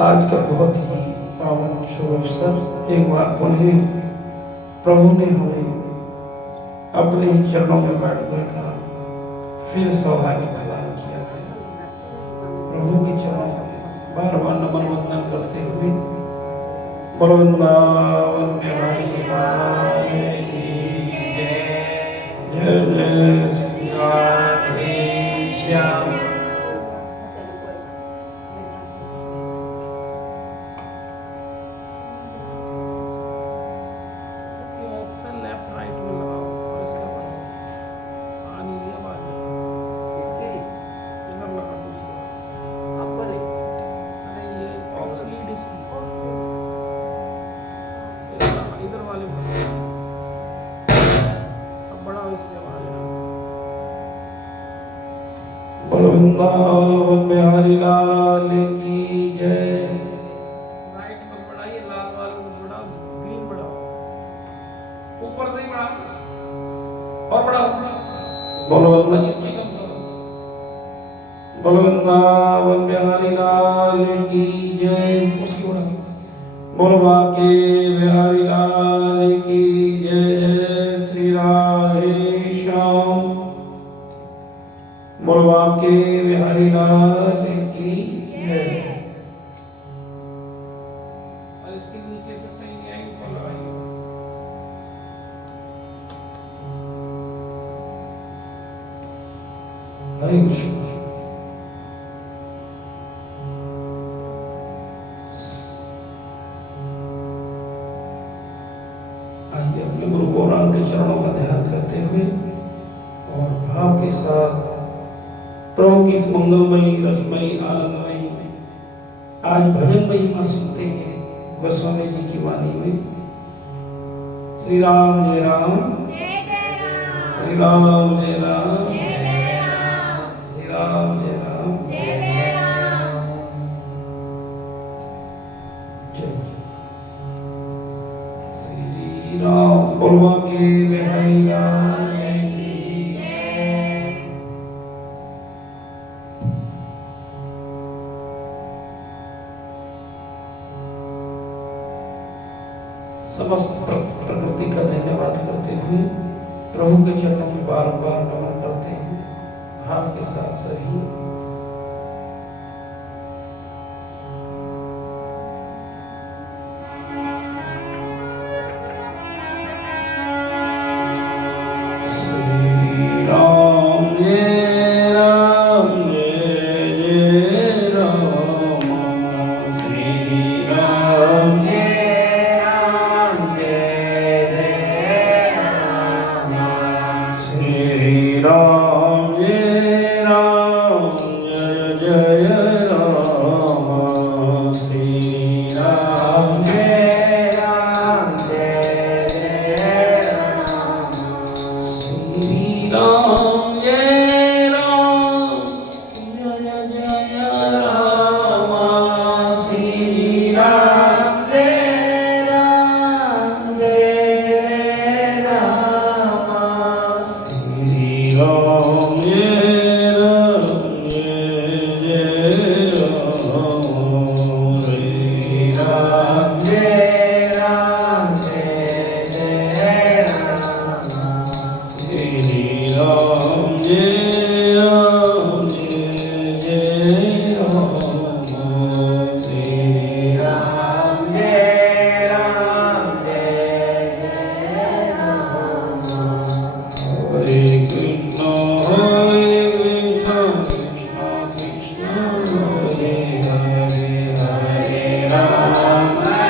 आज का बहुत ही पावन शुभ अवसर। एक बार पुनः प्रभु ने हमें अपने ही चरणों में बैठने का फिर सौभाग्य प्रदान किया है। प्रभु के चरणों में बार बार नमन वंदन करते हुए बोलो वृंदावन बिहारी लाल की जय। जय जय श्री राधे श्याम। वृंदावन बिहारी लाल की जय। राइट पर बढ़ाइए, लाल वाले में बढ़ाओ, ग्रीन बढ़ाओ, ऊपर से ही बढ़ाओ और बढ़ाओ। बोलो वृंदा किसकी बोलो वृंदावन बिहारी लाल की जय। उसकी बढ़ाओ। बोलो बाके बिहारी लाल की जय। श्री राधे श्याम। बोलो बाके बिहारी लाल की जय। और इसके नीचे से सही नहीं आएगी, बोलो आइए। हरे कृष्ण। आइए अपने गुरु गौरांग के चरणों का ध्यान करते हुए और भाव के साथ प्रभु की इस मंगलमयी रसमयी आनंदमयी आज भजन महिमा सुनते हैं गोस्वामी जी की वाणी में। श्री राम जय राम, श्री राम जय राम, श्री राम जय राम, जय श्री राम। बोलवा के बिहारी लाल की जय। समस्त प्रकृति का धन्यवाद करते हुए प्रभु के चरणों में बारंबार नमन करते हैं भाव के साथ सभी। श्री राम जय राम, जय जय राम। श्री राम जय राम, जय जय राम। श्री राम जय राम, जय जय राम। श्री राम जय राम, जय जय राम। श्री राम जय राम, जय जय राम। श्री राम जय राम, जय जय राम। श्री राम जय राम, जय जय राम। श्री राम जय राम, जय जय राम। श्री राम जय राम, जय जय राम। श्री राम जय राम, जय जय राम। हरे कृष्ण कृष्ण कृष्ण हरे हरे, हरे राम राम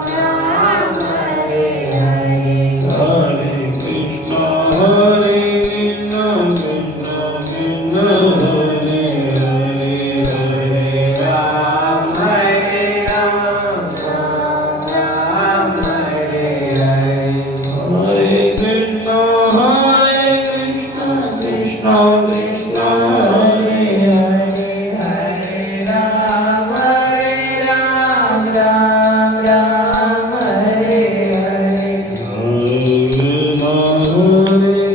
राम हरे हरे। हरे कृष्ण कृष्ण कृष्ण हरे हरे, हरे राम राम राम हरे हरे। हरे कृष्ण कृष्ण कृष्ण हरे हरे, हरे राम राम राम हरे हरे। हरे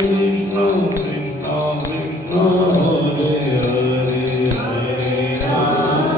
कृष्ण कृष्ण कृष्ण हरे हरे, हरे राम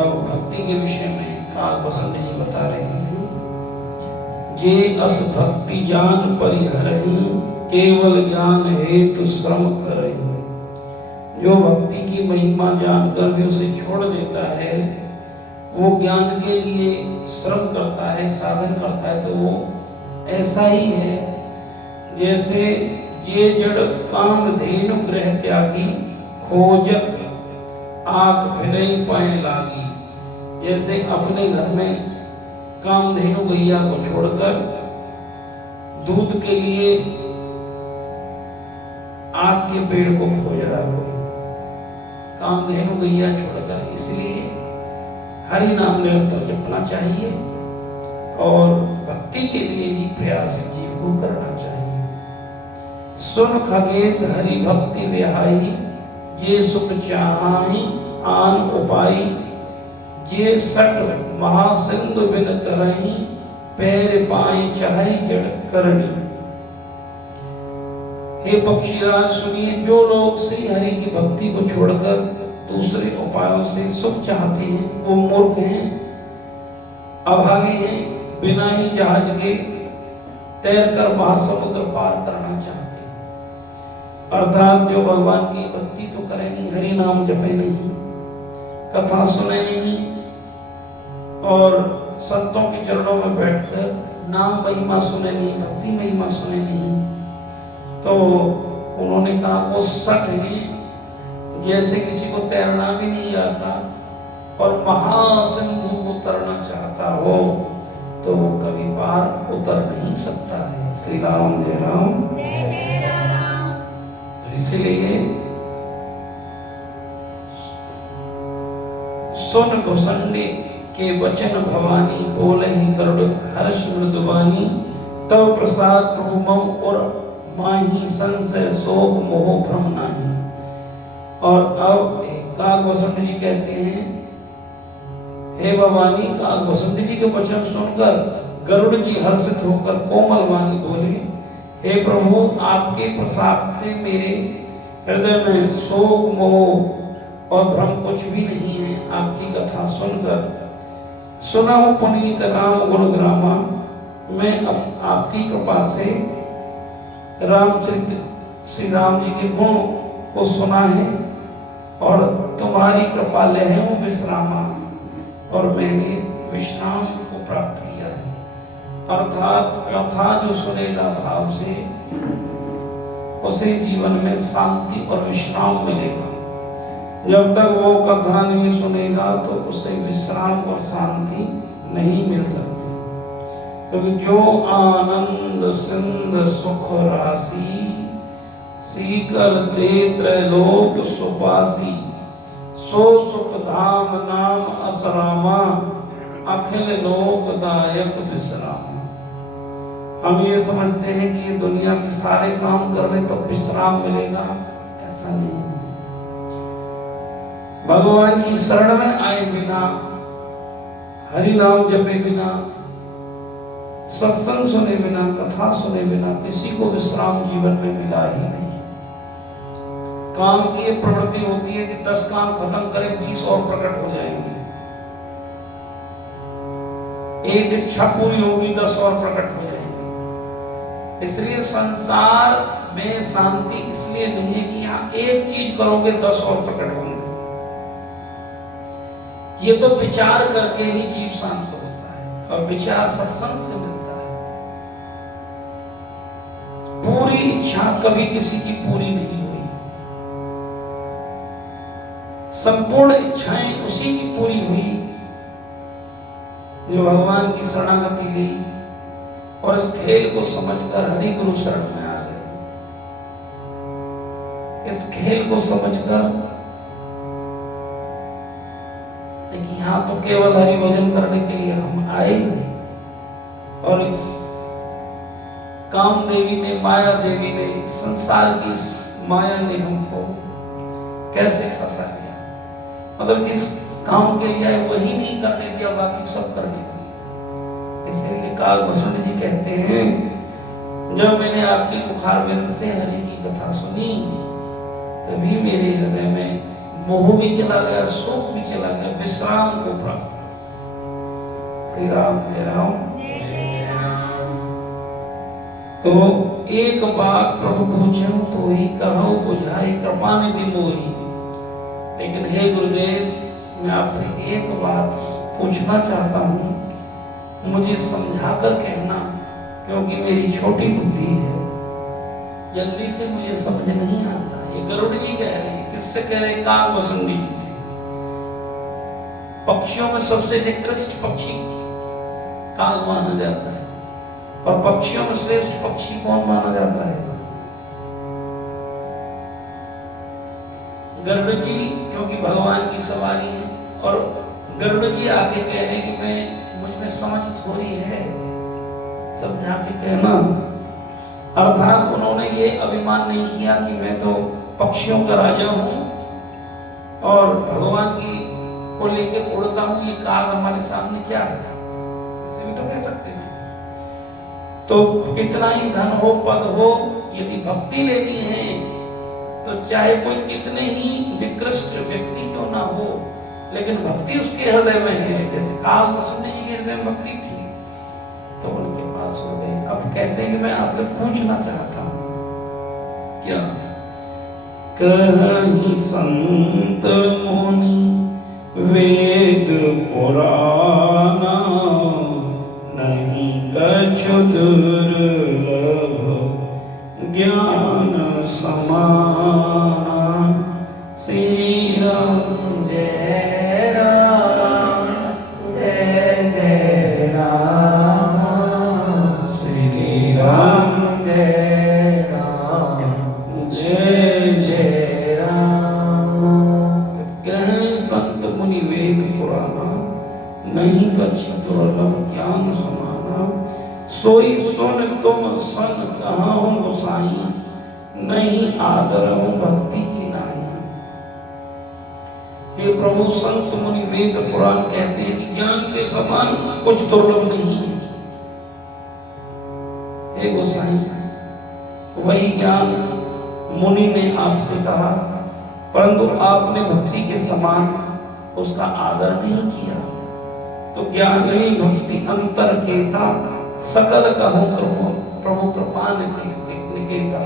अब भक्ति के विषय में काग बसंत जी बता रहे हैं। जे अस भक्ति जान परिहरहि, केवल ज्ञान हेतु श्रम करहि। जो भक्ति की महिमा जानकर भी उसे छोड़ देता है, वो ज्ञान के लिए श्रम करता है, साधन करता है, तो वो ऐसा ही है जैसे ये जड़ काम धेनु ग्रह त्यागी, खोजत आंख फिरे पाए लागी। जैसे अपने घर में कामधेनु गैया को छोड़कर दूध के लिए आग के पेड़ को खोज रहा हो, कामधेनु गैया छोड़कर। इसलिए हरि नाम निरंतर जपना चाहिए और भक्ति के लिए ही प्रयास जीव को करना चाहिए। सुन खगेश हरि भक्ति विहाई, ये सुख चाहि आन उपाई। जे सट महासिंधु बिन तरही, पैर पाई चाहे जड़ करणी। हे पक्षीराज सुनिए, जो लोग श्री हरि की भक्ति को छोड़कर दूसरे उपायों से सुख चाहते हैं, वो मूर्ख हैं, अभागे हैं, बिना ही जहाज के तैरकर महासमुद्र पार करना चाहते हैं। अर्थात जो भगवान की भक्ति तो करे नहीं, हरि नाम जपे नहीं, कथा सुने नहीं और संतों के चरणों में बैठकर नाम महिमा सुने नहीं, भक्ति महिमा सुने नहीं, तो उन्होंने कहा वो सट हैं, जैसे किसी को तैरना भी नहीं आता और महासिंधु उतरना चाहता हो तो वो कभी पार उतर नहीं सकता है। श्री राम जय राम जय राम। तो इसलिए सुन घुसंडी के वचन भवानी, बोले ही गरुड़ हर्ष मृदुबानी। तब प्रसाद प्रभु मम और माही, संशय शोक मोह भ्रम नाही। और अब काग वसंत जी कहते हैं, हे भवानी, काग वसंत जी के वचन सुनकर गरुड़ जी हर्षित होकर कोमल वाणी बोले, हे प्रभु, आपके प्रसाद से मेरे हृदय में शोक मोह और भ्रम कुछ भी नहीं है। आपकी कथा सुनकर सुनाओ पुनीत राम गुण ग्रामा। मैं अब आपकी कृपा से रामचरित्र श्री राम जी के गुण को सुना है और तुम्हारी कृपा ले हूँ विश्रामा, और मैंने विश्राम को प्राप्त किया है। अर्थात कथा जो सुनेगा भाव से, उसे जीवन में शांति और विश्राम मिलेगा। जब तक वो कथा नहीं सुनेगा तो उसे विश्राम और शांति नहीं मिल सकती। क्योंकि जो आनंद सिंध सुख राशि, सीकर दे त्रैलोक सुपासी। सो सुख धाम नाम असरामा, अखिल लोकदायक विश्राम। हम ये समझते हैं कि ये दुनिया के सारे काम कर ले तो विश्राम मिलेगा, ऐसा नहीं। भगवान की शरण में आए बिना, हरि नाम जपे बिना, सत्संग सुने बिना, कथा सुने बिना किसी को विश्राम जीवन में मिला ही नहीं। काम की प्रवृत्ति होती है कि 10 काम खत्म करें, 20 और प्रकट हो जाएंगे। एक इच्छा पूरी होगी, 10 और प्रकट हो जाएंगे। इसलिए संसार में शांति इसलिए नहीं है कि यहां एक चीज करोगे 10 और प्रकट होंगे। ये तो विचार करके ही जीव शांत होता है, और विचार सत्संग से मिलता है। पूरी इच्छा कभी किसी की पूरी नहीं हुई, संपूर्ण इच्छाएं उसी की पूरी हुई जो भगवान की शरणागति ली और इस खेल को समझकर हरि गुरु शरण में आ गए। इस खेल को समझकर, लेकिन यहाँ तो केवल हरि भजन करने के लिए हम आए, और इस काम देवी ने, माया देवी ने, संसार की इस माया ने हमको कैसे फंसा दिया। मतलब जिस काम के लिए आए वही नहीं करने दिया, बाकी सब करने दिया। इसलिए काग वसंत जी कहते हैं, जब मैंने आपकी मुखारविंद से हरि की कथा सुनी, तभी मेरे हृदय में मोह भी चला गया, सुख भी चला गया, विश्राम को प्राप्त। श्री राम जय राम। तो एक बात प्रभु पूछूं तो ही कहो बुझाई कृपा निधि मोही। लेकिन हे गुरुदेव, मैं आपसे एक बात पूछना चाहता हूँ, मुझे समझाकर कहना, क्योंकि मेरी छोटी बुद्धि है, जल्दी से मुझे समझ नहीं आता। ये गरुड़ जी कह रहे हैं, किससे कह रहे हैं? कागभसुंडी जी से। पक्षियों में सबसे निकृष्ट पक्षी काग माना जाता है, और पक्षियों में श्रेष्ठ पक्षी कौन माना जाता है? गरुड़ जी, क्योंकि भगवान की सवारी है। और गरुड़ जी आके कह रहे कि मैं, मुझ में समझ थोड़ी है, समझा के कहना। अर्थात उन्होंने ये अभिमान नहीं किया कि मैं तो पक्षियों का राजा हूं और भगवान की को लेके उड़ता हूं, ये काग हमारे सामने क्या है, ऐसे भी तो कह सकते हैं। तो कितना ही धन हो, पद हो, यदि भक्ति लेनी है तो चाहे कोई कितने ही निकृष्ट व्यक्ति क्यों ना हो, लेकिन भक्ति उसके हृदय में है। जैसे कागभसुंडी जी के हृदय में भक्ति थी तो उनके पास हो गए। अब कहते हैं कि मैं आपसे पूछना चाहता हूं, क्या कहीं संत मुनि वेद पुराना, नहीं कछु दुर्लभ ज्ञान समाना। श्री राम जय राम, जय जय राम। श्री राम जय राम, जय जय राम। कहें संत मुनि वेद पुराना, नहीं कछु दुर्लभ ज्ञान समाना। सोई सुन तुम सन कहाँ हो गोसाई, नहीं आदर हूं भक्ति की नाई। हे प्रभु, संत मुनि वेद पुराण कहते हैं कि ज्ञान के समान कुछ दुर्लभ नहीं है। हे गोसाई, वही ज्ञान मुनि ने आपसे कहा, परंतु आपने भक्ति के समान उसका आदर नहीं किया। तो ज्ञान ही भक्ति अंतर केता, सकल कहूं प्रभु कृपा निकेता।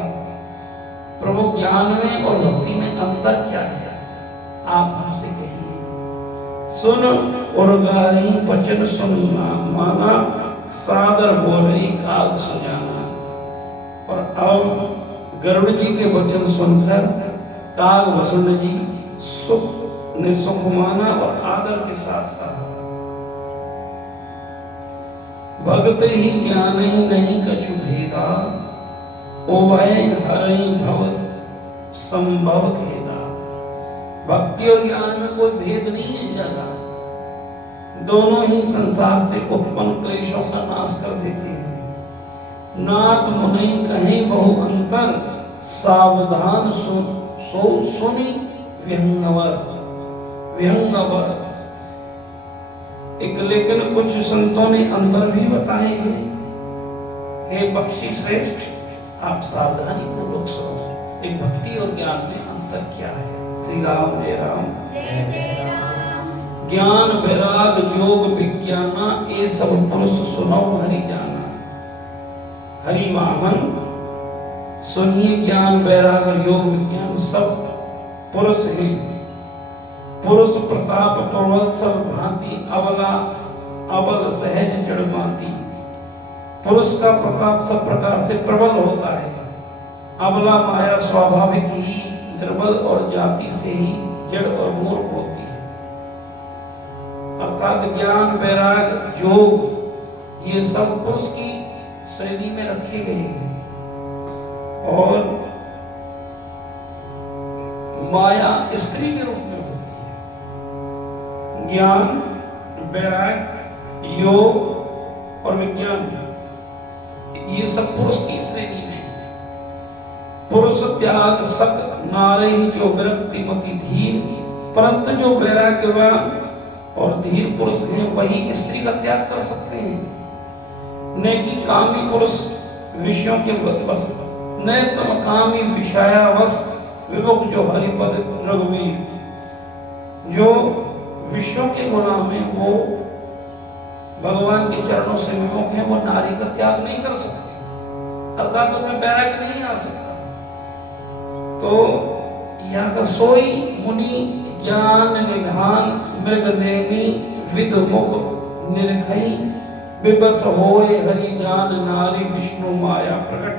प्रभु, ज्ञान में और भक्ति में अंतर क्या है, आप हमसे कहिए। सुन उर्गारी वचन सुन माना, सादर बोले काग सुजाना। और अब गरुड़ जी के वचन सुनकर कागभसुंडी जी ने सुख माना और आदर के साथ कहा, भगत ही ज्ञान ही नहीं कछु भेदा, उभय हरहि भव संभव खेदा। भक्ति और ज्ञान में कोई भेद नहीं है ज्यादा, दोनों ही संसार से उत्पन्न क्लेशों का नाश कर देते हैं। नाथ मुनि कहीं बहु अंतर, सावधान सुनी विहंगवर। एक लेकिन कुछ संतों ने अंतर भी बताए हैं। हे पक्षी श्रेष्ठ, आप सावधानी पूर्वक सुनो, एक भक्ति और ज्ञान में अंतर क्या है। श्री राम जय राम, जय जय राम। ज्ञान वैराग योग विज्ञाना, ये सब पुरुष सुनो हरि जाना। हरि वाहन सुनिए, ज्ञान वैराग और योग विज्ञान सब पुरुष हैं। पुरुष प्रताप प्रबल सब भांति, अबला अबल सहज जड़ भांति। पुरुष का प्रताप सब प्रकार से प्रबल होता है, अबला माया स्वाभाविक ही निर्बल और जाति से ही जड़ और मूर्ख होती है। अर्थात ज्ञान वैराग योग ये सब पुरुष की श्रेणी में रखे गए हैं, और माया स्त्री के रूप में होती है। ज्ञान वैराग योग और विज्ञान ये सब पुरुष की श्रेणी में है। पुरुष त्याग सक नारे ही जो विरक्ति मति धीर, परंतु जो वैराग्यवान और धीर पुरुष हैं वही स्त्री का त्याग कर सकते हैं। न कि कामी पुरुष विषयों के बस, न तम कामी विषयावश विमुख जो हरिपद रघुवीर। जो विश्व के गुलाम है वो भगवान के चरणों से विमुख है, वो नारी का त्याग नहीं कर सकते, अर्थात उनमें बैराग नहीं आ सकता। तो यहाँ का सोई मुनि ज्ञान निधान मृग नेमी विद मुख निर्खई विबस होए हरि ज्ञान नारी विष्णु माया प्रकट।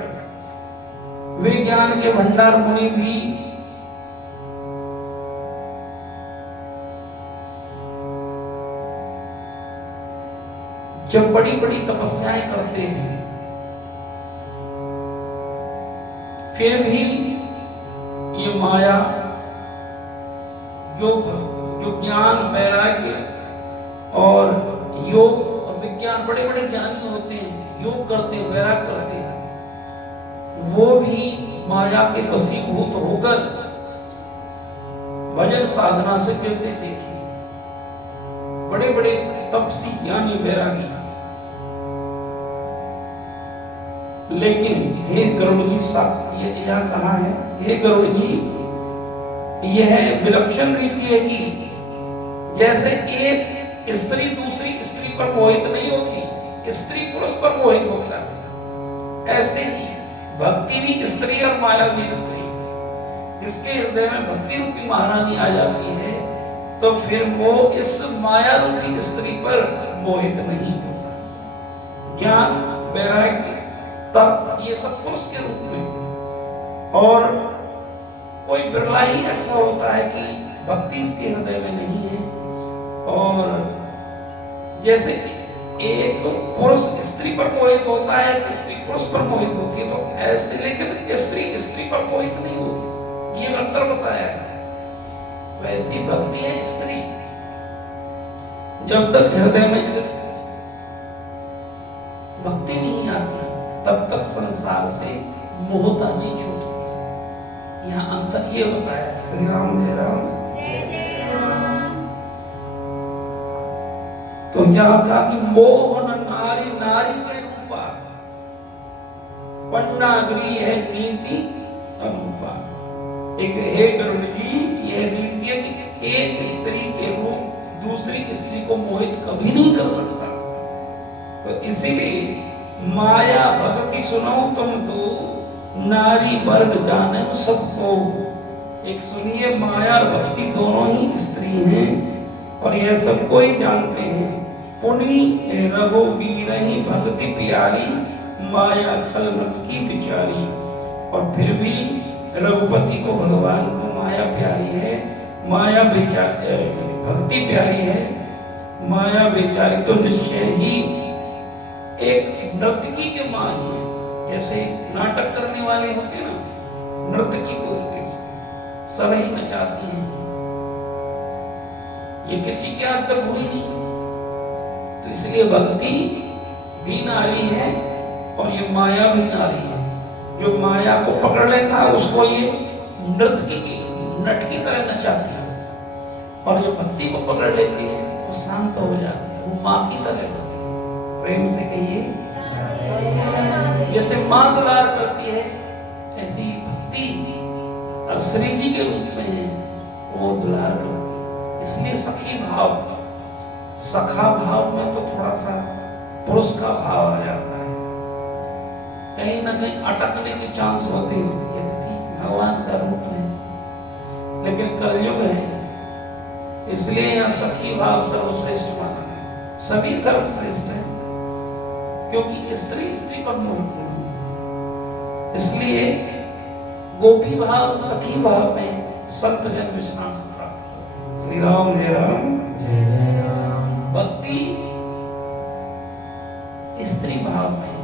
वे ज्ञान के भंडार मुनि भी जब बड़ी बड़ी तपस्याएं करते हैं फिर भी ये माया जो ज्ञान वैराग्य और योग और विज्ञान, बड़े बड़े ज्ञानी होते हैं, योग करते हैं, वैराग्य करते हैं, वो भी माया के वशीभूत होकर भजन साधना से गिरते देखे। बड़े बड़े तपसी ज्ञानी वैरागी। लेकिन हे गरुड़ जी, ये यहाँ कहा है, हे गरुड़ जी, यह विलक्षण रीति है कि जैसे एक स्त्री दूसरी स्त्री पर मोहित नहीं होती, स्त्री पुरुष पर मोहित होता है, ऐसे ही भक्ति भी स्त्री और माया भी स्त्री। जिसके हृदय में भक्ति रूपी महारानी आ जाती है तो फिर वो इस माया रूपी स्त्री पर मोहित नहीं होता। ज्ञान, वैराग्य, तप, ये सब पुरुष के रूप में, और कोई बिरला ही ऐसा होता है कि भक्ति इसके हृदय में नहीं है। और जैसे एक पुरुष स्त्री पर मोहित होता है, एक स्त्री पुरुष पर मोहित होती है, तो ऐसे, लेकिन स्त्री स्त्री पर मोहित नहीं होती, ये अंतर बताया है। तो ऐसी भक्ति है स्त्री, जब तक हृदय में भक्ति नहीं आती तब तक संसार से मोहता नहीं छूटती। यहाँ अंतर ये बताया है। श्री राम जय राम। तो यहाँ कहा कि मोहन नारी नारी के रूपा, पन्नागरी है नीति अनुपा। एक हे गरुड़ जी, यह रीति है कि एक स्त्री के रूप दूसरी स्त्री को मोहित कभी नहीं कर सकता। तो इसीलिए माया भक्ति सुनो तुम तो नारी वर्ग जाने सबको। एक सुनिए, माया और भक्ति दोनों ही स्त्री हैं और यह सबको ही जानते हैं। पुनि रघुवीर ही भक्ति प्यारी, माया खल मृत की बिचारी। और फिर भी रघुपति को, भगवान को माया प्यारी है, माया भक्ति प्यारी है, माया बेचारी तो निश्चय ही एक नर्तकी के मां है। जैसे नाटक करने वाले होते ना, नर्तकी बोलते सब ही नचाती हैं, ये किसी के आज तक हुई नहीं। तो इसलिए भक्ति भी नारी है और ये माया भी नारी है। जो माया को पकड़ लेता है उसको ये नृत्य की नट की तरह नचाती है, और जो भक्ति को पकड़ लेती है वो शांत हो जाती है, वो माँ की तरह होती है। प्रेम से कहिए, जैसे माँ दुलार करती है ऐसी भक्ति और श्री जी के रूप में है, वो दुलार करती है। इसलिए सखी भाव, सखा भाव में तो थोड़ा सा पुरुष का भाव आ जाता है, कहीं ना कहीं अटकने के चांस होते हैं, यद्यपि भगवान का रूप है, लेकिन कलयुग है, इसलिए यहाँ सखी भाव सर्वश्रेष्ठ माना है। सभी सर्वश्रेष्ठ है क्योंकि स्त्री स्त्री पर मोहित नहीं होती। इसलिए गोपी भाव, सखी भाव में संत जन विश्राम प्राप्त करते हैं। श्री राम जय राम। जय राम। भक्ति स्त्री भाव में,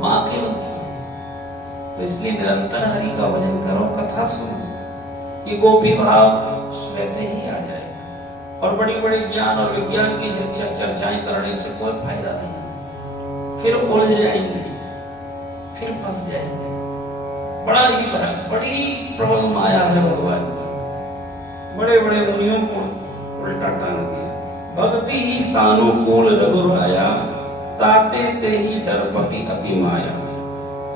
माँ के रूप में, तो इसलिए निरंतर हरि का भजन करो, कथा सुनो, ये गोपी भाव स्वतः ही आ जाए। और बड़ी बड़ी ज्ञान और विज्ञान की चर्चाएं करने से कोई फायदा नहीं, फिर उलझ जाएंगे, फिर फंस जाएंगे। बड़ी प्रबल माया है भगवान की, बड़े बड़े मुनियों को उल्टा टांग दिया। भक्ति ही सानुकूल रघुराया, ताते ते ही डरपति अति माया।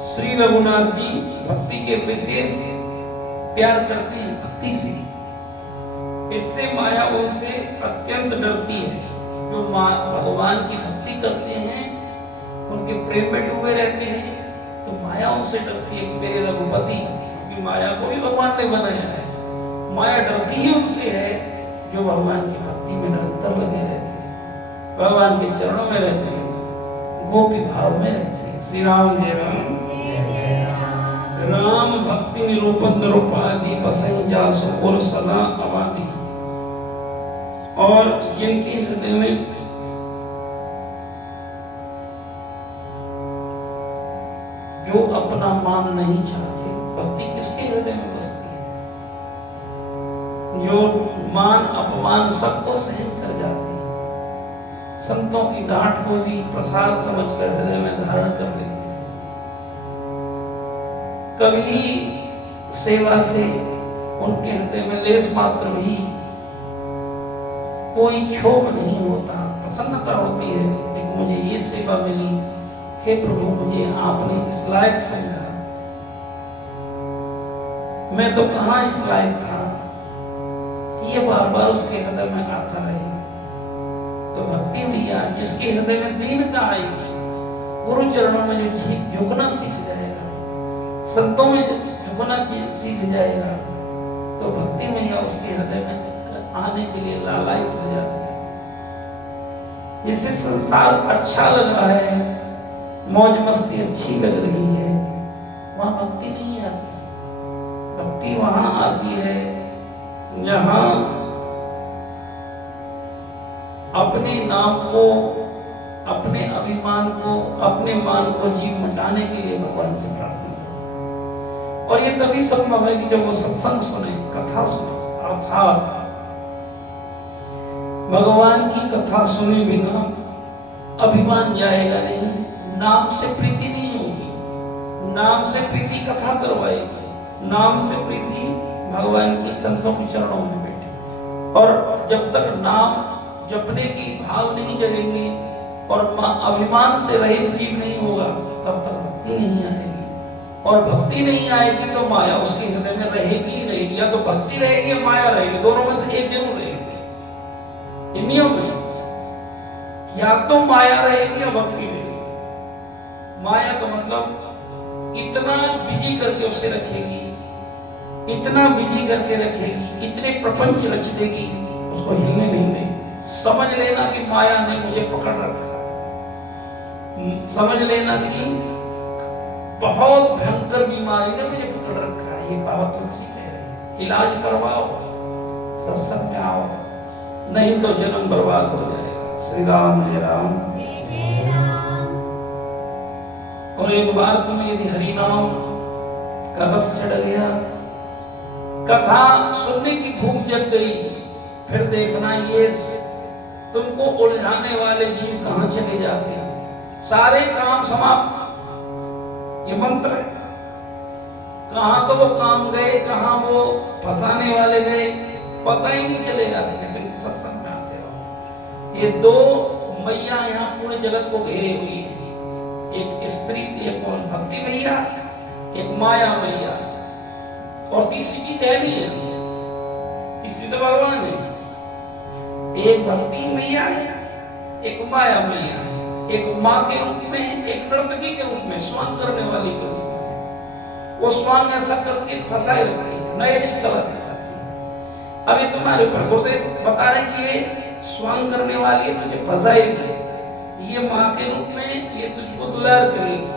श्री रघुनाथ जी भक्ति के विशेष प्यार करते हैं, भक्ति से इससे माया उनसे अत्यंत डरती है। जो भगवान की भक्ति करते हैं, उनके प्रेम में डूबे रहते हैं, तो माया उनसे डरती है कि मेरे रघुपति, क्योंकि माया को भी भगवान ने बनाया है, माया डरती ही उनसे है जो भगवान की भक्ति में निरंतर लगे रहते हैं, भगवान के चरणों में रहते हैं, गोपी भाव में रहते हैं। श्री राम जय राम। राम भक्ति निरूपण निरूपादि बसई जासु और सदा आबादी। और जिनके हृदय में जो अपना मान नहीं चाहते, भक्ति किसके हृदय में बसती है? जो मान अपमान सबको सहन कर जाते हैं, संतों की डांट को भी प्रसाद समझकर हृदय में धारण कर लेते हैं। कभी सेवा से उनके हृदय में लेस मात्र भी कोई क्षोभ नहीं होता, प्रसन्नता होती है कि मुझे ये सेवा मिली, हे प्रभु मुझे आपने इस लायक समझा, मैं तो कहां इस लायक था, ये बार बार उसके हृदय में आता रहे। तो भक्ति भैया जिसके हृदय में दीनता आएगी, गुरु चरणों में जो झुकना सीख जाएगा, संतों में झुकना सीख जाएगा, तो भक्ति मैया उसके हृदय में आने के लिए लालायित हो जाती है। इसे संसार अच्छा लग रहा है, मौज मस्ती अच्छी लग रही है, वहां भक्ति नहीं आती। भक्ति वहां आती है जहां अपने नाम को, अपने अभिमान को, अपने मान को जीव मिटाने के लिए भगवान से प्रार्थना करते। और ये तभी संभव है कि जब वो सत्संग सुने, कथा सुने, अर्थात भगवान की कथा सुने बिना अभिमान जाएगा नहीं, नाम से प्रीति नहीं होगी, नाम से प्रीति कथा करवाएगी, नाम से प्रीति भगवान के संतों के चरणों में बैठे। और जब तक नाम जपने की भाव नहीं जगेंगे और अभिमान से रहित जीव नहीं होगा, तब तक भक्ति नहीं आएगी। और भक्ति नहीं आएगी तो माया उसके हृदय में रहेगी ही रहेगी। या तो भक्ति रहेगी या माया रहेगी, दोनों में से एक जरूर रहेगी। ये नियम है, या तो माया रहेगी या भक्ति रहेगी। माया तो मतलब इतना बिजी करके उसे रखेगी, इतना बिजी करके रखेगी, इतने प्रपंच रच देगी, उसको हिलने नहीं देगी। समझ लेना कि माया ने मुझे पकड़ रखा, समझ लेना कि बहुत भयंकर बीमारी ने मुझे पकड़ रखा है। ये बाबा तुलसी कह रही है, इलाज करवाओ, सत्संग में आओ, नहीं तो जन्म बर्बाद हो जाएगा। श्री राम जय राम। और एक बार तुम्हें यदि हरि नाम का रस चढ़ गया, कथा सुनने की भूख जग गई, फिर देखना ये तुमको उलझाने वाले जीव कहां चले जाते हैं। सारे काम समाप्त, ये मंत्र है। कहां तो वो काम गए, कहां वो फंसाने वाले गए, पता ही नहीं चलेगा। लेकिन सत्संग में आते रहो। ये दो मैया यहाँ पूरे जगत को घेरे हुई है, एक स्त्री, एक भक्ति मैया, एक माया मैया, और तीसरी चीज है नहीं है, तीसरी तो भगवान है। एक भक्ति मैया है, एक माया मैया है, एक माँ के रूप में, एक नर्तकी के रूप में, स्वांग करने वाली के रूप में। वो स्वांग ऐसा करती फंसाए रखती है, नए नई कला दिखाती है। अभी तुम्हारे ऊपर गुरुदेव बता रहे कि ये स्वांग करने वाली है, तुझे फंसाएगी, ये माँ के रूप में, ये तुझको दुलार करेगी।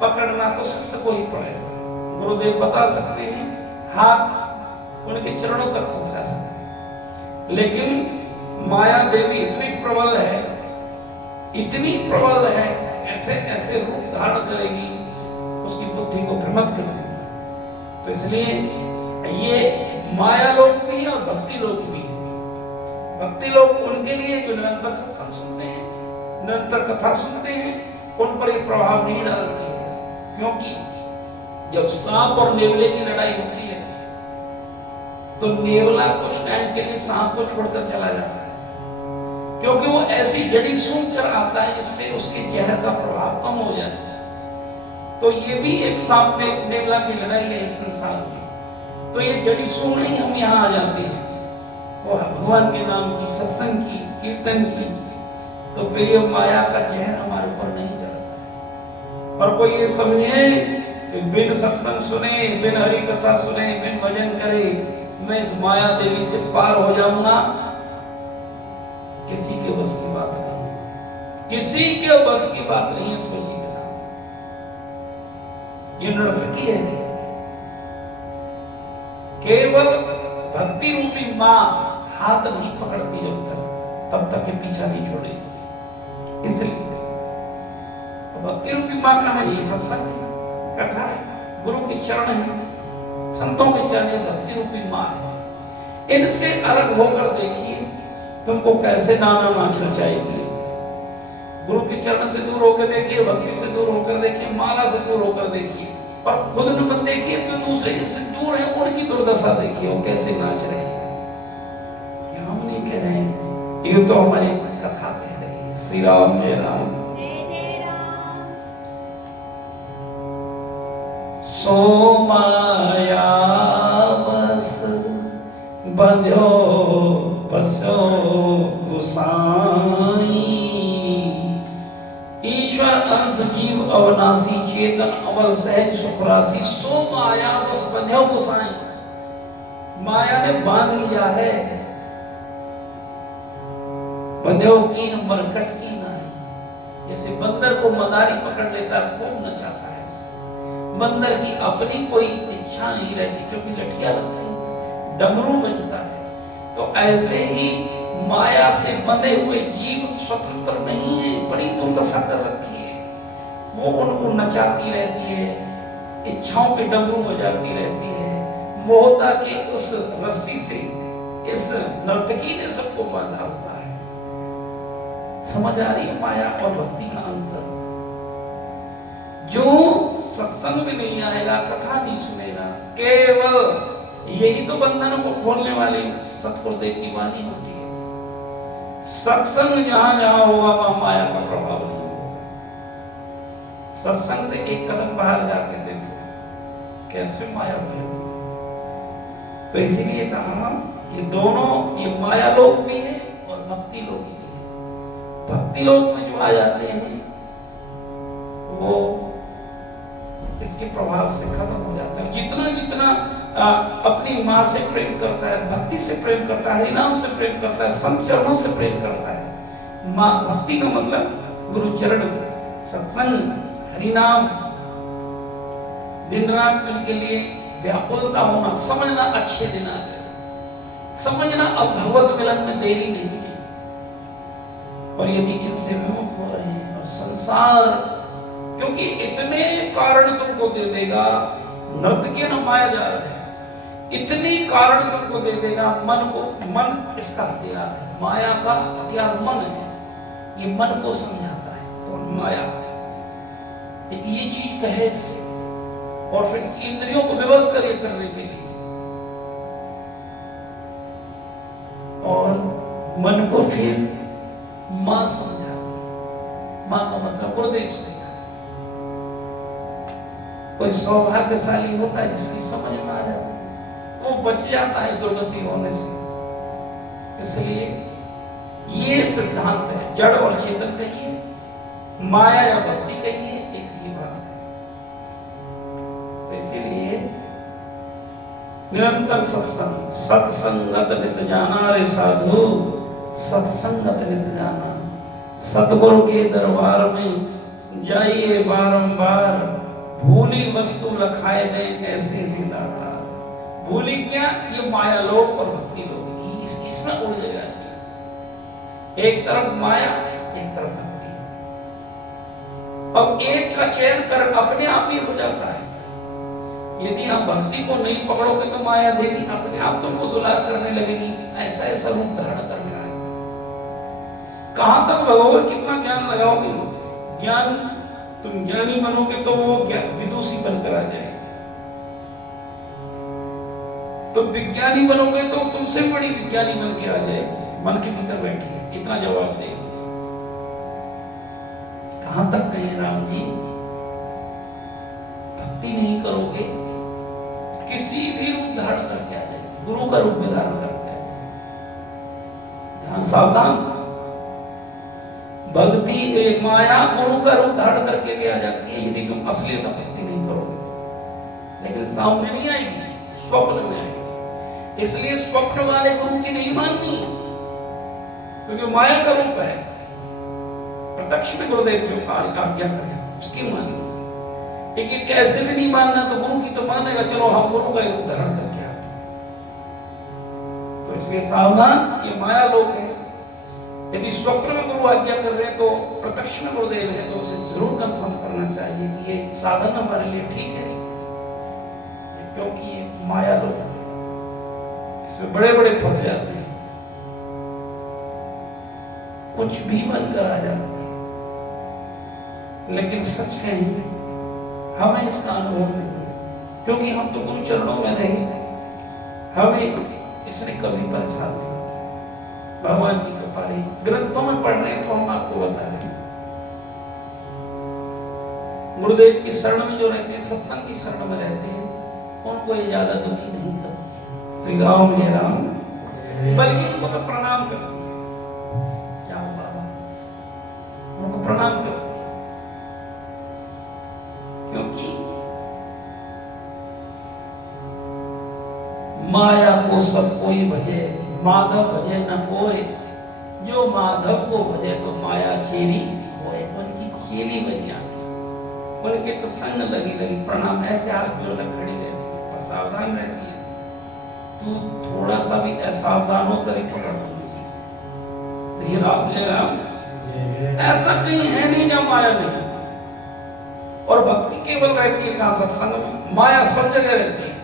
पकड़ना तो शिष्य को ही पड़ेगा। गुरुदेव बता सकते हैं, हाथ उनके चरणों तक पहुंचा सकते हैं, लेकिन माया देवी इतनी प्रबल है, इतनी प्रबल है, ऐसे ऐसे रूप धारण करेगी, उसकी बुद्धि को भ्रमित कर देगी। तो इसलिए ये माया लोक भी है और भक्ति लोक भी है। भक्ति लोक उनके लिए जो निरंतर सत्संग सुनते हैं, निरंतर कथा सुनते हैं, उन पर ये प्रभाव नहीं डालती है। क्योंकि जब सांप और नेवले की लड़ाई होती है, तो नेवला कुछ टाइम के लिए सांप को छोड़कर चला जाता है, क्योंकि वो ऐसी जड़ी सूंघ कर आता है जिससे उसके जहर का प्रभाव कम हो जाए। तो ये भी एक सांप नेवला की लड़ाई है इस संसार में। तो ये जड़ी सूंघ नहीं, हम यहाँ आ जाते हैं, वो भगवान के नाम की, सत्संग की, कीर्तन की, तो फिर ये माया का जहर हमारे ऊपर नहीं चढ़ता है। और कोई ये समझे कि बिन सत्संग सुने, बिन हरि कथा सुने, बिन भजन करे मैं इस माया देवी से पार हो जाऊंगा, किसी के बस की बात नहीं, किसी के बस की बात नहीं है इसको जीतना। ये नर्तकी है, केवल भक्ति रूपी मां हाथ नहीं पकड़ती जब तक, तब तक ये पीछा नहीं छोड़ेगी। इसलिए भक्ति रूपी मां कहाँ है? ये सत्संग है, कथा है, गुरु के चरण है, संतों के चरण है, भक्ति रूपी मां है। इनसे अलग होकर देखिए तुमको कैसे नाना नाचना चाहिए। गुरु के चरण से दूर होकर देखिए, भक्ति से दूर होकर देखिए, माला से दूर होकर देखिए, पर खुद न मत देखिए तो दूसरे जिनसे दूर है उनकी दुर्दशा देखिए, वो कैसे नाच रहे हैं। ये हम नहीं कह रहे हैं, ये तो हमारी कथा कह रही है। श्री राम जय राम। सो माया बस बंध्यो बसो गोसाई, ईश्वर अंश जीव अविनाशी, चेतन अमर सहज सुखराशि, सो माया बस बंध्यो गोसाई। माया ने बांध लिया है, बंध्यो कीन मरकट की नहीं। जैसे बंदर को मदारी पकड़ लेता है, खूब नचाता है, बंदर की अपनी कोई इच्छा नहीं रहती क्योंकि लठिया लगती, डमरू बजता है। तो ऐसे ही माया से बंधे हुए जीव स्वतंत्र नहीं है, बड़ी दुर्दशा कर रखी है। वो उनको नचाती रहती है, इच्छाओं के डमरू बजाती रहती है, मोहता की उस रस्सी से इस नर्तकी ने सबको बांधा हुआ है। समझ आ रही है माया और भक्ति का अंतर? जो सत्संग में नहीं आएगा, कथा नहीं सुनेगा, केवल यही तो बंधनों को खोलने वाली सतगुरुदेव की वाणी होती है। सत्संग जहां जहां होगा वहां माया का प्रभाव नहीं होगा। सत्संग से एक कदम बाहर जाके देखो कैसे माया फैलती है। तो इसीलिए कहा ये दोनों, ये माया लोक भी है और भक्ति लोक भी है। भक्ति लोक में जो आ जाते हैं वो इसके प्रभाव से खत्म हो जाता है। जितना जितना अपनी माँ से प्रेम करता है, भक्ति से प्रेम करता है, हरिनाम से प्रेम करता है, संत चरणों से प्रेम करता है। माँ भक्ति का मतलब गुरु चरण, सत्संग, हरिनाम, दिन रात उनके लिए व्याकुलता होना, समझना अच्छे दिन आ गए, समझना अब भगवत मिलन में देरी नहीं है। और यदि इनसे विमुख हो रहे हैं और संसार, क्योंकि इतने कारण तुमको दे देगा, नर्तकी न माया जा रहा है, इतनी कारण तुमको दे देगा। मन को, मन इसका हथियार है, माया का हथियार मन है, ये मन को समझाता है और माया एक ये चीज कहे इससे, और फिर इंद्रियों को विवश करे करने के लिए, और मन को फिर मां समझाती है। मां का मतलब गुरुदेव से। कोई सौभाग्यशाली होता है जिसकी समझ में आ जाती है, वो बच जाता है दुर्गति होने से। इसलिए ये सिद्धांत है, जड़ और चेतन कहिए, माया या भक्ति कहिए, एक ही बात है। तो इसीलिए निरंतर सत्संग, सत्संगत नित जाना रे साधु, सत्संगत नित जाना। सतगुरु के दरबार में जाइए बारंबार, भूली वस्तु लखाए दे ऐसे हैं दाता। भूली क्या? ये माया लोक और भक्ति लोक, इसमें उड़ जाएगी। एक तरफ माया, एक तरफ भक्ति। अब एक का चयन कर अपने आप ही हो जाता है। यदि आप भक्ति को नहीं पकड़ोगे तो माया देवी अपने आप तुमको दुलार करने लगेगी, ऐसा ऐसा रूप धारण करने लगेगी। कहां तक भगोगे, कितना ज्ञान लगाओगे? ज्ञान, तुम ज्ञानी बनोगे तो वो विदुषी बनकर आ जाएगा, तो विज्ञानी बनोगे तो तुमसे बड़ी विज्ञानी बन के आ जाएगी। मन के भीतर बैठी है, इतना जवाब देगी। कहां तक कहें राम जी? भक्ति नहीं करोगे किसी भी रूप धारण करके आ जाएगी, गुरु का रूप में धारण करके आ जाएगी। हाँ, सावधान। भक्ति एक माया गुरु का रूप धारण करके भी आ जाती है यदि तुम असलियत भक्ति नहीं करोगे, लेकिन सामने नहीं आएगी, स्वप्न में आएगी। इसलिए स्वप्न वाले गुरु की नहीं माननी, क्योंकि माया का रूप है। प्रत्यक्ष में गुरुदेव जो आज्ञा करें उसकी माननी। लेकिन कैसे भी नहीं मानना तो गुरु की तो मानेगा, चलो हम गुरु का रूप धारण करके आते हैं। तो इसलिए सावधान, ये माया लोक है। यदि स्वप्न में गुरु आज्ञा कर रहे हैं तो प्रत्यक्ष में गुरुदेव है, तो उसे जरूर कंफर्म करना चाहिए कि ये साधन हमारे लिए ठीक है, क्योंकि ये माया लोक है, इसमें बड़े बड़े फंस जाते हैं, कुछ भी बनकर आ जाते हैं। लेकिन सच कहें, हमें इसका अनुभव नहीं, क्योंकि हम तो गुरु चरणों में रहे, हमें इसने कभी परेशान नहीं। भगवान की कृपा रही, ग्रंथों में पढ़ रहे तो हम आपको बता रहे हैं। गुरुदेव की शरण में जो रहते हैं, सत्संग की शरण में रहते हैं, उनको ये ज्यादा दुखी नहीं करती। श्री राम जय राम, बल्कि उनको तो प्रणाम करती है। क्या बाबा, उनको प्रणाम करती है, क्योंकि माया को सब कोई भजे, माधव भजे न कोई, जो माधव को भजे तो माया चेरी होए। उनकी चेली बन जाती, उनके तो संग लगी लगी प्रणाम, ऐसे हाथ जोड़कर खड़ी रहती है और सावधान रहती है। तू थोड़ा सा भी असावधान हो तभी पकड़ लूंगी। राम जय राम, ऐसा कहीं है नहीं जब माया नहीं। और भक्ति केवल रहती है कहां? सत्संग में। माया सब जगह रहती है।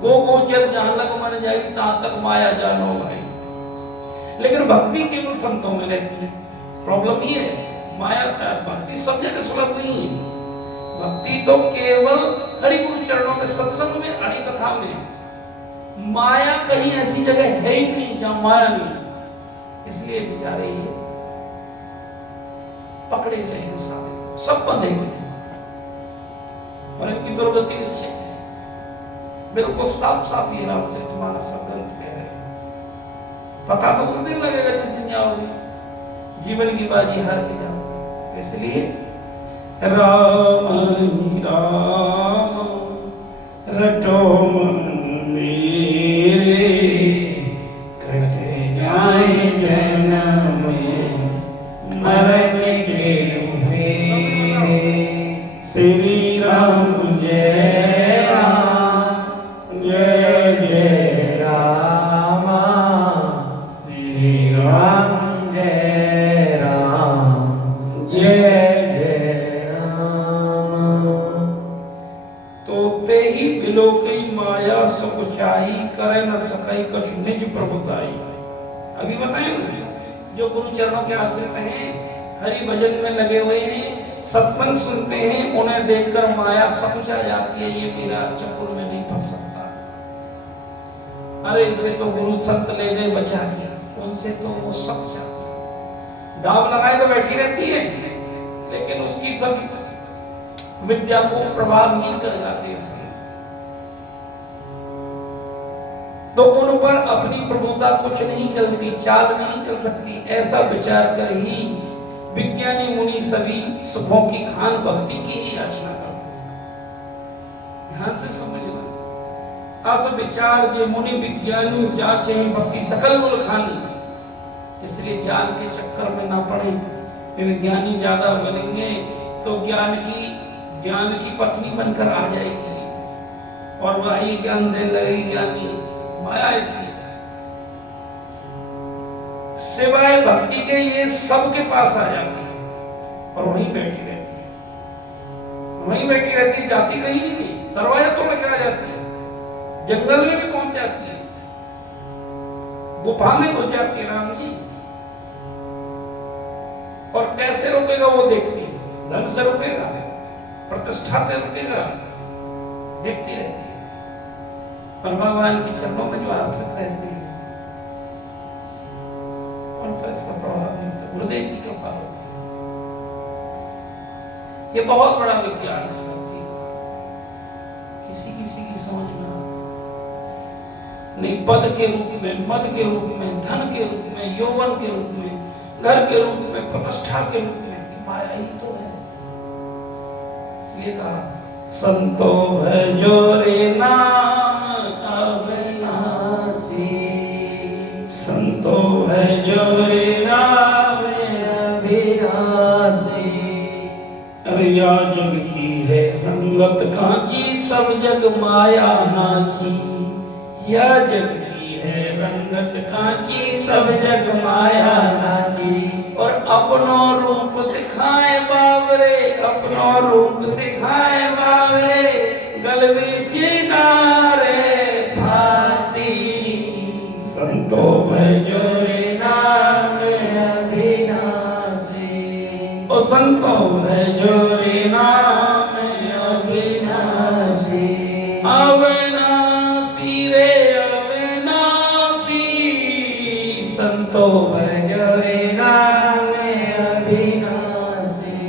गो गोचर जहां लग मन जाई, तहां तक माया जानो भाई। लेकिन भक्ति केवल संतों में रहती है। प्रॉब्लम ये है, माया भक्ति सब जगह सुलभ नहीं है। भक्ति तो केवल हरि गुरु चरणों में, सत्संग में, हरि कथा में। माया कहीं ऐसी जगह है ही नहीं जहां माया नहीं। इसलिए बेचारे ये पकड़े गए इंसान, सब बंधे हुए हैं और इनकी दुर्गति निश्चित है। बिल्कुल साफ साफ ये रामचरितमानस ग्रंथ कह रहे हैं। पता तो उस दिन लगेगा जिस दिन जाओगे, जीवन की बाजी हार के जाओगे। तो इसलिए राम राम रटो मन मेरे, कट जाए जन्म मरण के फेरे। श्री राम जय राम, जय जय राम, श्री राम जय राम, जय जय राम। तो ते ही बिलोकई माया सुख चाही, करे न सकई कछु निज प्रभुताई। अभी बताएं, जो गुरु चरणों के आश्रित हैं, हरि भजन में लगे हुए हैं, सत्संग सुनते हैं, उन्हें देखकर माया समझा जाती है ये मेरा चक्कर में नहीं फंस सकता। अरे इसे तो गुरु संत ले गए, बचा दिया, उनसे तो वो सब जाती है। दाव लगाए तो बैठी रहती है, लेकिन उसकी सब विद्या को प्रभावहीन कर जाते हैं संत। तो उन पर अपनी प्रभुता कुछ नहीं चलती, चाल नहीं चल सकती। ऐसा विचार कर ही विज्ञानी मुनि सभी सुखों की खान भक्ति की ही याचना करते हैं। ध्यान से समझना, अस विचार जे मुनि विज्ञानी जाचे भक्ति सकल मूल खानी। इसलिए ज्ञान के चक्कर में ना पड़े। विज्ञानी ज्यादा बनेंगे तो ज्ञान की पत्नी बनकर आ जाएगी और वही ज्ञान देने लगेगी ज्ञानी। माया ऐसी है। सिवाय भक्ति के ये सबके पास आ जाती है और वहीं बैठी रहती है, वहीं बैठी रहती है, जाती कहीं नहीं। दरवाजा तोड़ के आ जाती है, जंगल में भी पहुंच जाती है, गुफा में घुस जाती है राम जी। और कैसे रुकेगा वो देखती है, धन से रुकेगा, प्रतिष्ठा से रुकेगा, देखती रहती है। और भगवान के चरणों में जो आश्रित रहते हैं उन पर इसका प्रभाव नहीं होता। गुरुदेव की कृपा होती है। ये बहुत बड़ा विज्ञान है भक्ति का, किसी किसी की समझ में आता। नहीं पद के रूप में, मद के रूप में, धन के रूप में, यौवन के रूप में, घर के रूप में, प्रतिष्ठा के रूप में, माया ही तो है। ये कहा संतो भजो रे नाम अविनाशी, संतो भजो रे नाम अविनाशी। अरे या जग की है रंगत कांची, सब जग माया नाची। या जग की है रंगत कांची, सब जग माया नाची। और अपनो रूप दिखाए बावरे, अपनो रूप दिखाए बावरे, गलबे चिनारे फांसी। संतो भजो रे नाम अविनाशी, ओ संतो भजो रे नाम अविनाशी। अविनाशी रे अविनाशी, संतो भजो रे नाम अविनाशी।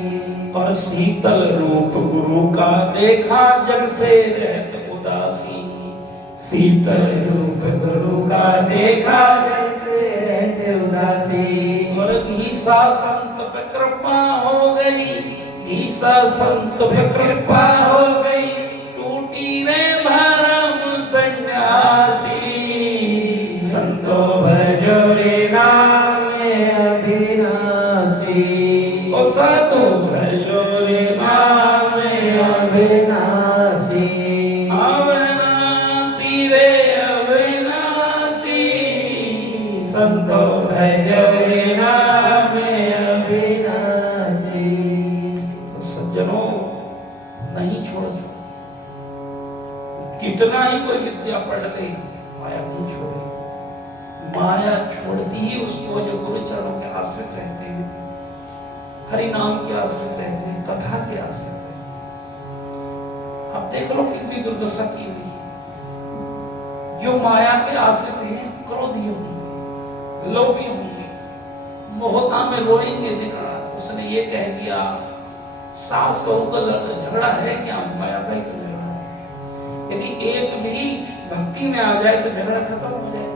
और शीतल रूप गुरु का देखा, जग से रहत उदासी। शीतल रूप गुरु का देखा, जग से रहत उदासी। और घीसा संत पे कृपा हो गई, घीसा संत पे कृपा हो गई, टूटी रे भरम सन्यासी। संतो भजो रे नाम अविनाशी, ओ साधु भजो रे नाम अविनाशी। अविनाशी रे अविनाशी, संतो भजो रे नाम अविनाशी। तो सज्जनों, नहीं छोड़ सकते। कितना ही कोई विद्या पढ़ ले, माया नहीं छोड़े। माया छोड़ती ही उसको जो गुरु चरणों के आश्रित रहते हैं, हरि नाम के आश्रित रहते हैं, कथा के आश्रित रहते हैं। अब देख लो कितनी दुर्दशा की हुई है। जो माया के आश्रित हैं, क्रोधी होंगे, लोभी होंगे, मोहता में रोएंगे दिन रात। उसने ये कह दिया, सास बहू का झगड़ा है क्या? माया का ही तो झगड़ा है। यदि एक भी भक्ति में आ जाए तो झगड़ा खत्म हो जाए।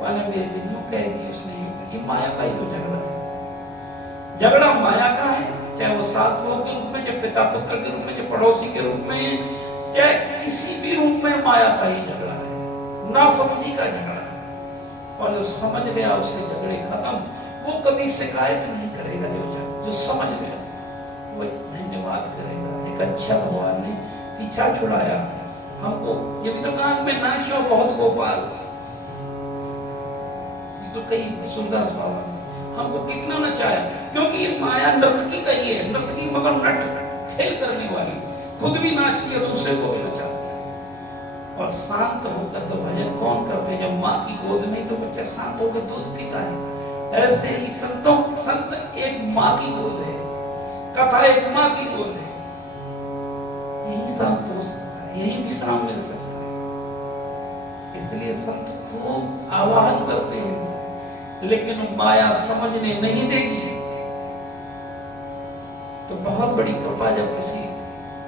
माने मेरे दिन में कह दी उसने, ये माया का ही तो झगड़ा है। झगड़ा माया का है, चाहे वो सास बहू के रूप में, चाहे पिता पुत्र के रूप में, चाहे पड़ोसी के रूप में, चाहे किसी भी रूप में, माया का ही झगड़ा है, ना समझी का झगड़ा है। और जो समझ गया उसके झगड़े खत्म, वो कभी शिकायत नहीं करेगा। जो समझ गया वो धन्यवाद करेगा। एक अच्छा भगवान ने पीछा छुड़ाया हमको। ये भी तो कहा में नाचो बहुत गोपाल, ये तो कही सूरदास बाबा ने हमको कितना नचाया। क्योंकि ये माया नर्तकी का ही है, नर्तकी मगर नट खेल करने वाली, खुद भी नाचती है, दूसरे को भी नचाती है। और शांत होकर तो भजन कौन करते? जब माँ की गोद में तो बच्चा शांत होकर दूध पीता है। ऐसे ही संत एक माँ की गोद है, कथा एक माँ की गोद है। यही शांत हो सकता है, यही विश्राम मिल सकता है। इसलिए संत खूब आवाहन करते हैं, लेकिन माया समझने नहीं देगी। तो बहुत बड़ी कृपा जब किसी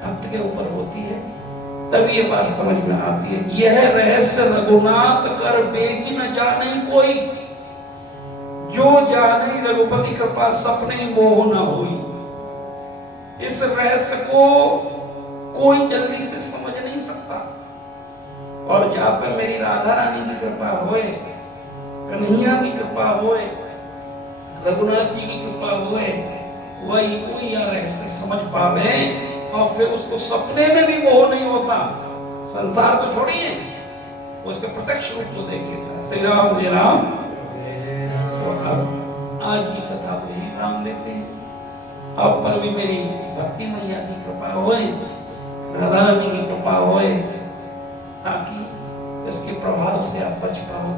भक्त के ऊपर होती है, तभी ये बात समझ में आती है। यह रहस्य रघुनाथ कर बेगी न जाने कोई, जो जाने रघुपति कृपा सपने मोह न होई। इस रहस्य को कोई जल्दी से समझ नहीं सकता। और जहां पर मेरी राधा रानी की कृपा होए, कन्हैया की कृपा होए, रघुनाथ जी की कृपा होए, वही कोई यह रहस्य समझ पावे। और फिर उसको सपने में भी मोह नहीं होता। संसार तो छोड़िए, वो उसके प्रत्यक्ष रूप को देख लेता है। श्री राम जय राम। तो अब आज की कथा को यही विराम देते हैं। अब पर भी मेरी भक्ति मैया की कृपा होए, राधा रानी की कृपा होए, ताकि इसके प्रभाव से आप बच पाओ।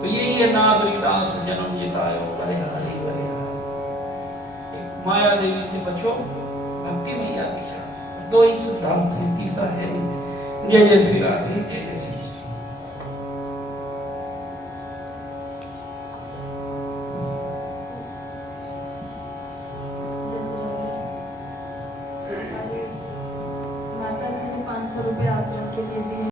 तो यही है नागरी दास जन्म जितायो बलिहारी बलिहारी। माया देवी से बचो, भक्ति मैया की शरण। दो ही सिद्धांत हैं, तीसरा है नहीं। जय जय श्री राधे, जय जय श्री। माता जी ने 500 रुपए आश्रम के लिए दिए।